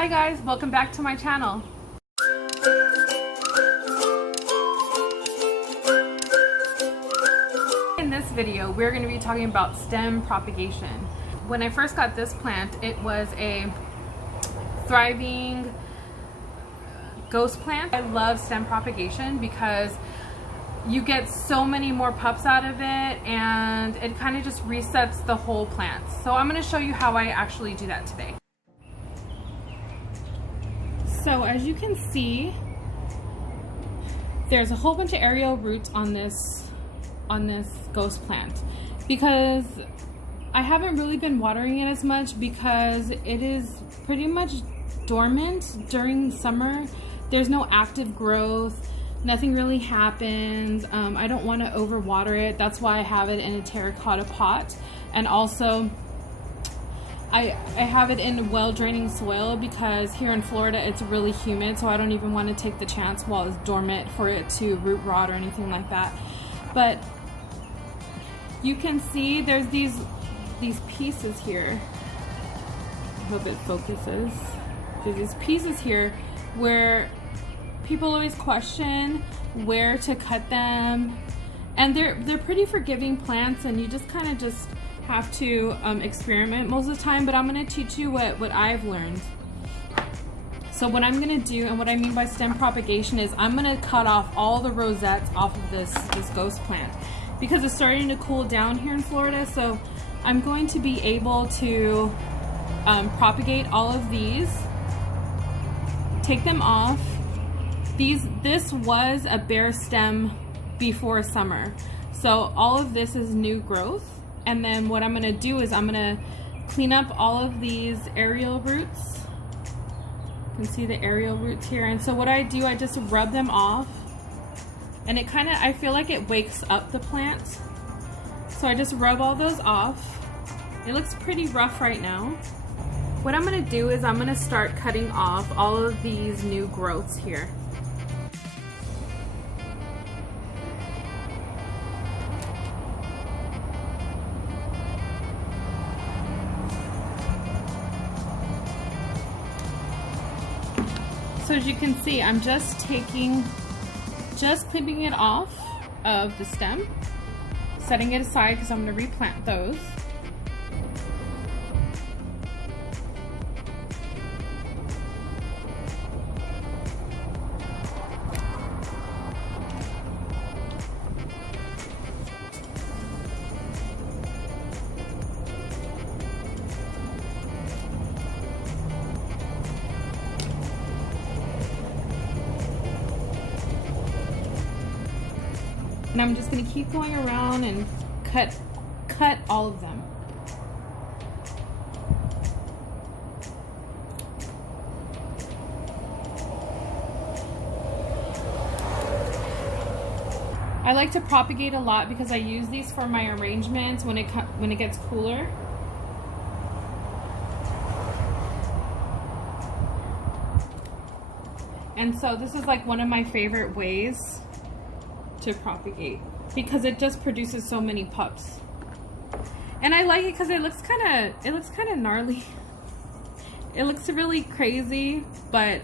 Hi guys, welcome back to my channel. In this video, we're going to be talking about stem propagation. When I first got this plant, it was a thriving ghost plant. I love stem propagation because you get so many more pups out of it and it kind of just resets the whole plant. So I'm going to show you how I actually do that today. So as you can see, there's a whole bunch of aerial roots on this ghost plant because I haven't really been watering it as much because it is pretty much dormant during summer. There's no active growth, nothing really happens. I don't want to overwater it. That's why I have it in a terracotta pot, and also I have it in well draining soil because here in Florida it's really humid, so I don't even want to take the chance while it's dormant for it to root rot or anything like that. But you can see there's these pieces here. I hope it focuses. There's these pieces here where people always question where to cut them, and they're pretty forgiving plants, and you just kind of just have to experiment most of the time. But I'm going to teach you what I've learned. So what I'm going to do, and what I mean by stem propagation, is I'm going to cut off all the rosettes off of this ghost plant because it's starting to cool down here in Florida. So I'm going to be able to propagate all of these, take them off. This was a bare stem before summer, so all of this is new growth. And then what I'm going to do is I'm going to clean up all of these aerial roots. You can see the aerial roots here. And so what I do, I just rub them off, and it kind of, I feel like it wakes up the plant. So I just rub all those off. It looks pretty rough right now. What I'm going to do is I'm going to start cutting off all of these new growths here. So as you can see, I'm just clipping it off of the stem, setting it aside because I'm going to replant those. And I'm just going to keep going around and cut all of them. I like to propagate a lot because I use these for my arrangements when it gets cooler. And so this is like one of my favorite ways to propagate because it just produces so many pups. And I like it because it looks kind of gnarly. It looks really crazy, but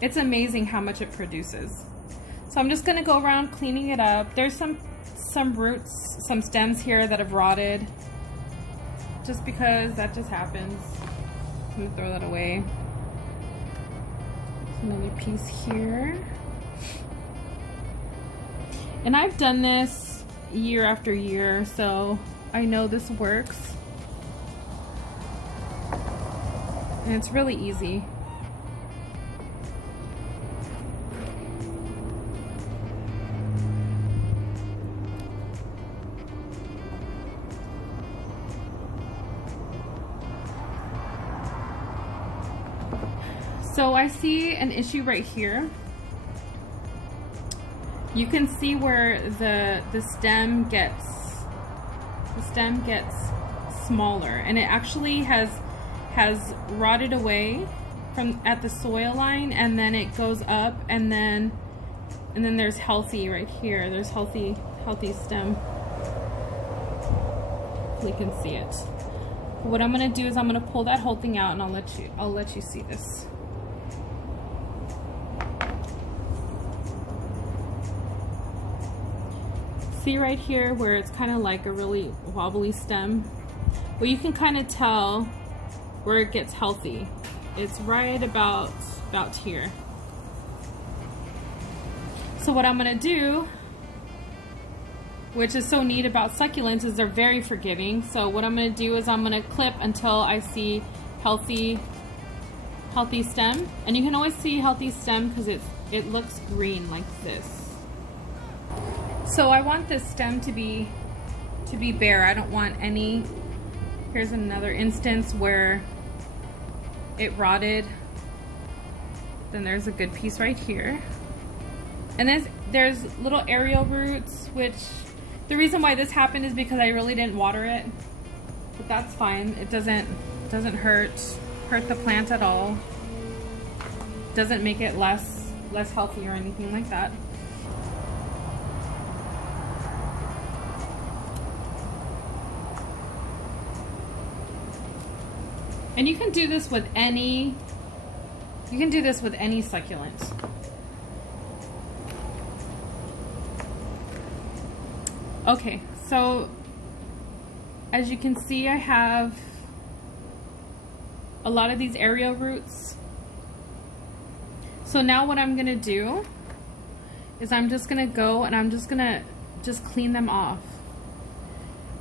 it's amazing how much it produces. So I'm just gonna go around cleaning it up. There's some roots, some stems here that have rotted just because that just happens. I'm gonna throw that away. Another piece here. And I've done this year after year, so I know this works. And it's really easy. So I see an issue right here. You can see where the stem gets smaller, and it actually has rotted away from at the soil line, and then it goes up, and then there's healthy right here. There's healthy stem. You can see it. What I'm gonna do is I'm gonna pull that whole thing out and I'll let you see this. See right here where it's kind of like a really wobbly stem? Well, you can kind of tell where it gets healthy. It's right about here. So what I'm gonna do, which is so neat about succulents, is they're very forgiving. So what I'm gonna do is I'm gonna clip until I see healthy stem. And you can always see healthy stem because it looks green like this. So I want this stem to be bare. I don't want any. Here's another instance where it rotted. Then there's a good piece right here. And then there's little aerial roots, which the reason why this happened is because I really didn't water it. But that's fine. It doesn't hurt the plant at all. Doesn't make it less healthy or anything like that. And you can do this with any succulent. Okay, so as you can see, I have a lot of these aerial roots. So now what I'm gonna do is I'm just gonna go and I'm just gonna clean them off.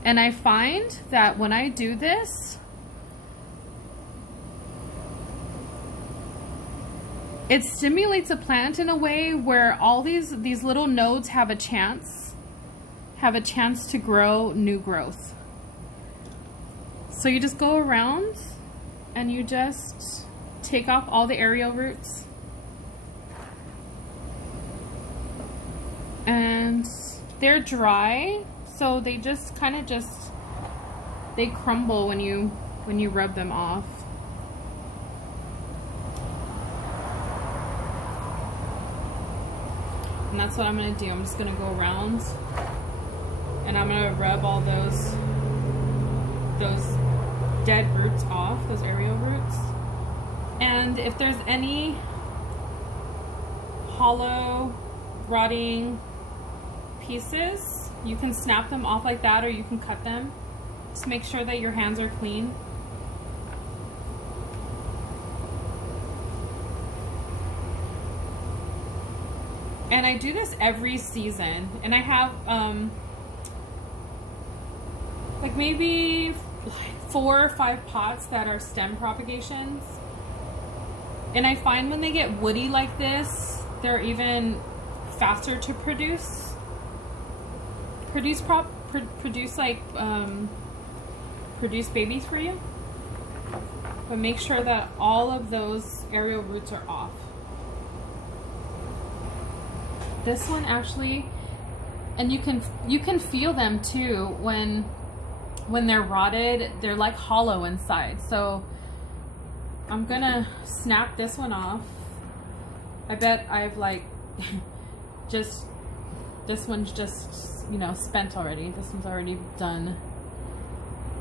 And I find that when I do this, it stimulates a plant in a way where all these little nodes have a chance to grow new growth. So you just go around and you just take off all the aerial roots. And they're dry, so they just kind of they crumble when you rub them off. And that's what I'm gonna do. I'm just gonna go around and I'm gonna rub all those dead roots off, those aerial roots. And if there's any hollow, rotting pieces, you can snap them off like that, or you can cut them. Just make sure that your hands are clean. And I do this every season, and I have like maybe 4 or 5 pots that are stem propagations. And I find when they get woody like this, they're even faster to produce babies for you. But make sure that all of those aerial roots are off. This one actually, and you can feel them too when they're rotted. They're like hollow inside. So I'm gonna snap this one off. I bet I've like this one's just, you know, spent already. This one's already done,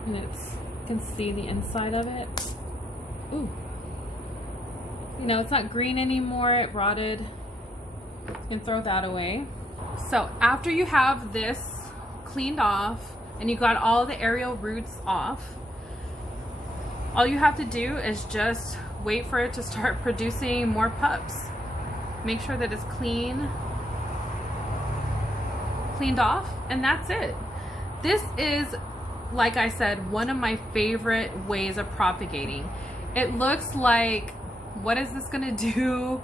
and you can see the inside of it. Ooh, you know, it's not green anymore. It rotted. You can throw that away. So after you have this cleaned off and you got all the aerial roots off, all you have to do is just wait for it to start producing more pups. Make sure that it's cleaned off, and that's it. This is, like I said, one of my favorite ways of propagating. It looks like, what is this gonna do?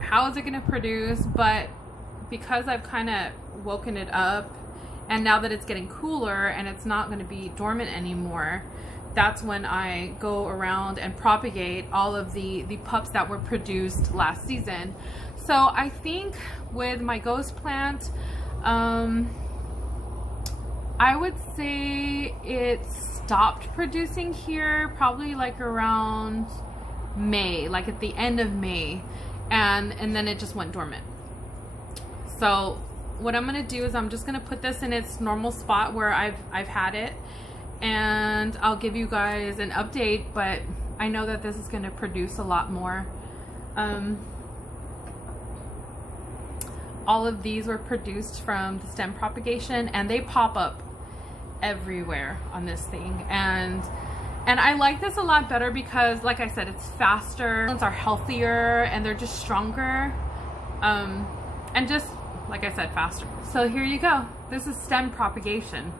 How is it gonna produce? But because I've kind of woken it up, and now that it's getting cooler and it's not gonna be dormant anymore, that's when I go around and propagate all of the pups that were produced last season. So I think with my ghost plant, I would say it stopped producing here probably like around May, like at the end of May, and then it just went dormant. So what I'm gonna do is I'm just gonna put this in its normal spot where I've had it, and I'll give you guys an update, but I know that this is going to produce a lot more. All of these were produced from the stem propagation, and they pop up everywhere on this thing, and I like this a lot better because, like I said, it's faster, it's are healthier, and they're just stronger, and just like I said, faster. So here you go. This is stem propagation.